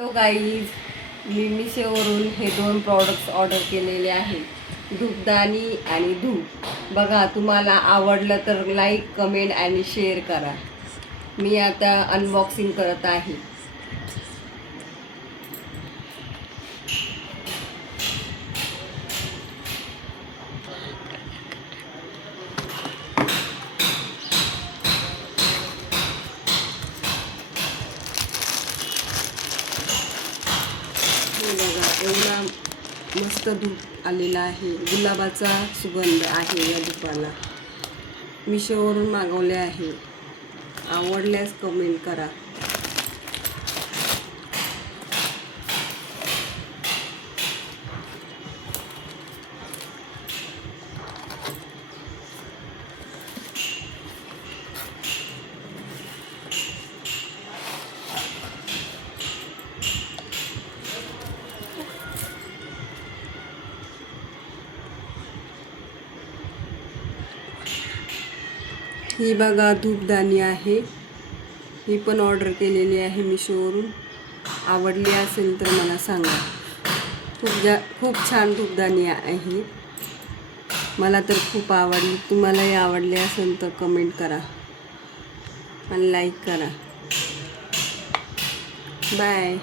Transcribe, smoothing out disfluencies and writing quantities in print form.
Hello guys, मी मिशोवरून हे 2 products order केलेले आहेत, धूपदाणी आणि धूप. बघा, तुम्हाला आवडलं तर लाईक, कमेंट आणि शेअर करा. मी आता अनबॉक्सिंग करत आहे. हे बघा, एवढा मस्त धूप आलेला आहे. गुलाबाचा सुगंध आहे या धूपाला. मिशोवरून मागवले आहे. आवडल्यास कमेंट करा. ही बघा धूपदाणी आहे. ही पण ऑर्डर केलेली आहे मिशोवरून. आवडली असेल तर मला सांगा. खूप छान धूपदाणी आहे. मला तर खूप आवडली. तुम्हालाही आवडली असेल तर कमेंट करा आणि लाईक करा. बाय.